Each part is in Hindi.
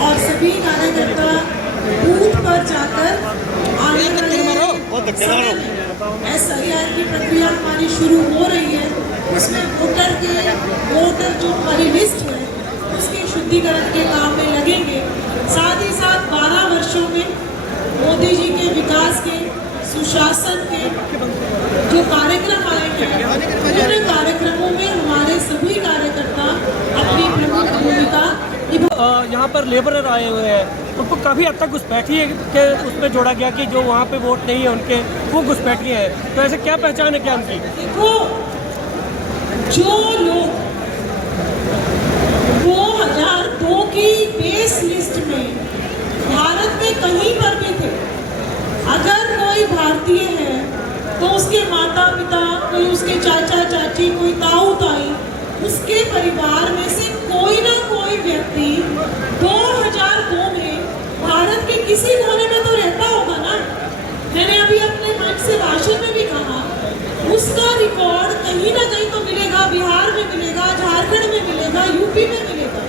और सभी कार्यकर्ता बूथ पर जाकर आने वाले समय में SIR की प्रक्रिया हमारी शुरू हो रही है। उसमें वोटर जो हमारी लिस्ट है उसके शुद्धिकरण के काम में लगेंगे। साथ ही साथ 12 वर्षों में मोदी जी के विकास के, सुशासन के जो कार्यक्रम आए हैं उन कार्यक्रमों में हमारे सभी कार्यकर्ता अपनी प्रमुख भूमिका। यहाँ पर लेबरर आए हुए हैं, उनको काफ़ी हद तक घुसपैठी के उसमें जोड़ा गया कि जो वहाँ पे वोट नहीं है उनके, वो घुसपैठी हैं। तो ऐसे क्या पहचान है क्या उनकी? देखो, जो लोग 2002 की बेस लिस्ट में भारत में कहीं पर भी थे, अगर कोई भारतीय है तो उसके माता पिता, कोई उसके चाचा चाची, कोई ताऊ ताई, उसके परिवार में से कोई ना कोई व्यक्ति 2002 में भारत के किसी कोने में तो रहता होगा ना। मैंने अभी अपने मंच से भाषण में भी कहा, उसका रिकॉर्ड कहीं ना कहीं तो मिलेगा, बिहार में मिलेगा, झारखंड में मिलेगा, यूपी में मिलेगा।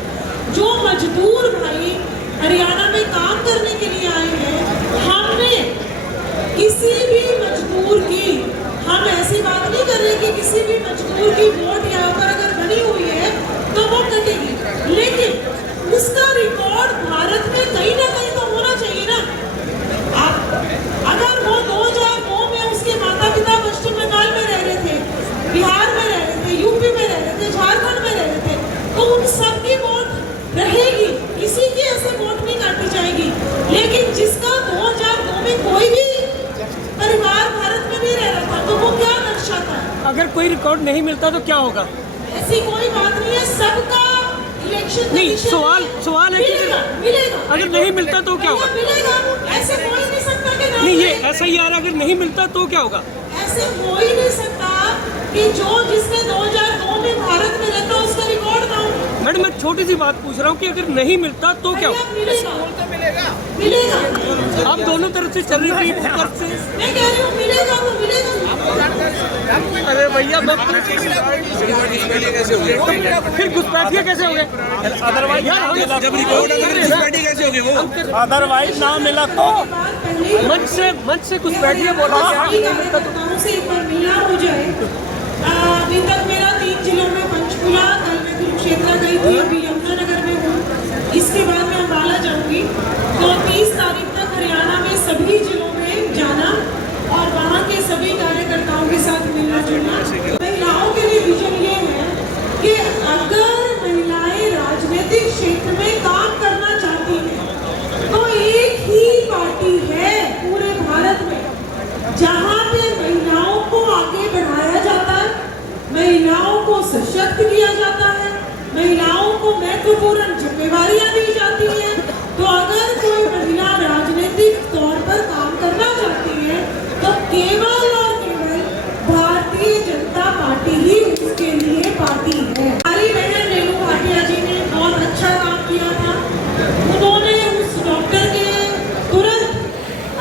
जो मजदूर भाई हरियाणा में काम करने के लिए आए हैं, हमने किसी भी मजदूर की, हम ऐसी बात नहीं कर रहे कि किसी भी मजदूर की वोट यहाँ पर अगर बनी हुई है तो वो कटेगी, लेकिन उसका रिकॉर्ड भारत में कहीं ना कहीं तो होना चाहिए ना। अगर वो 2009 में उसके माता पिता पश्चिम बंगाल में रह रहे थे, बिहार में रह रहे थे, यूपी में रह रहे थे, झारखंड में रह रहे थे, तो उन सबकी वोट रहेगी, किसी की ऐसे वोट नहीं काटी जाएगी। लेकिन जिसका 2009 में कोई भी परिवार भारत में नहीं रह रहा था, तो वो क्या दर्शाता है? अगर कोई रिकॉर्ड नहीं मिलता तो क्या होगा? ऐसी कोई बात नहीं है, सबका इलेक्शन नहीं, सवाल है कि मिलेगा। अगर नहीं मिलता तो क्या होगा? मिलेगा, ऐसे हो ही नहीं सकता कि नहीं, ये SIR अगर नहीं मिलता तो क्या होगा? ऐसे हो ही नहीं सकता कि जो जिसने 2002 में भारत में रहता उसका रिकॉर्ड ना हो। मैडम, मैं छोटी सी बात पूछ रहा हूँ कि अगर नहीं मिलता तो क्या होगा? मिलेगा। आप दोनों तरफ से चल रही थी, ऊपर से मैं कह रही हूँ मिलेगा तो मिलेगा। अरे भैया, फिर घुसपैठिए कैसे हो गए? अदरवाइज जब रिकॉर्ड घुसपैठी कैसे हो गए? वो अदरवाइज ना मिला तो मंच से घुसपैठिए बोला से एक बार मिलना हो जाए। अभी तक मेरा 3 जिलों में पंचकुला, कल मैं कुरुक्षेत्र गई थी, अभी यमुनानगर में हूँ, इसके बाद मैं अम्बाला जाऊंगी। तो 30 तारीख तक हरियाणा में सभी जिलों में जाना और वहाँ के सभी कार्यकर्ताओं के साथ मिलना जुलना। महिलाओं के लिए विजन ये है कि अगर महिलाएं राजनीतिक क्षेत्र में काम करना चाहती हैं तो एक ही पार्टी है पूरे भारत में जहाँ पे महिलाओं को आगे बढ़ाया जाता है, महिलाओं को सशक्त किया जाता है, महिलाओं को महत्वपूर्ण जिम्मेवारियां दी जाती हैं। तो अगर कोई महिला राजनीतिक तौर पर काम करना चाहती है तो केवल और केवल भारतीय जनता पार्टी ही उसके लिए पार्टी है। हमारी बहन रेणु भाटिया जी ने बहुत अच्छा काम किया था। उन्होंने उस डॉक्टर के तुरंत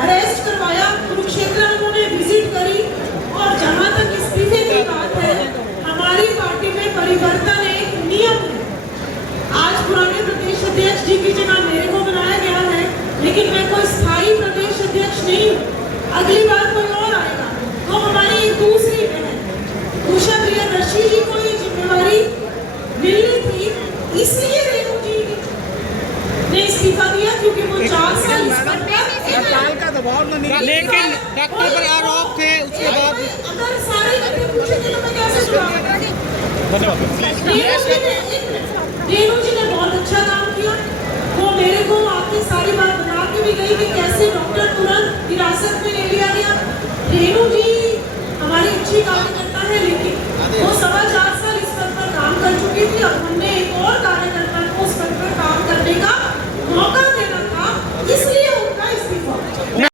अरेस्ट करवाया, कुरुक्षेत्र उन्होंने विजिट करी, और जहाँ तक इस्तीफे की बात है, हमारी पार्टी में परिवर्तन एक नियम है। आज पुराने प्रदेश अध्यक्ष जी की जगह मेरे को बनाया गया है, लेकिन मैं कोई स्थायी प्रदेश अध्यक्ष नहीं हूँ। अगली बार कोई और आएगा। तो हमारी एक दूसरी बहन उषा प्रियदर्शी जी को ये जिम्मेवारी मिलनी थी, इसलिए रेणु जी ने इस्तीफा दिया, क्योंकि वो 4 साल का दबाव न निकाल, लेकिन डॉक्टर पर आरोप थे। उसके बाद अगर सारे पूछेंगे तो मैं कैसे जवाब? रेणु जी ने बहुत अच्छा काम किया। वो मेरे को आपने सारी बात बता के भी गई कि कैसे डॉक्टर तुरंत हिरासत में ले लिया गया। रेणु जी हमारी अच्छी कार्यकर्ता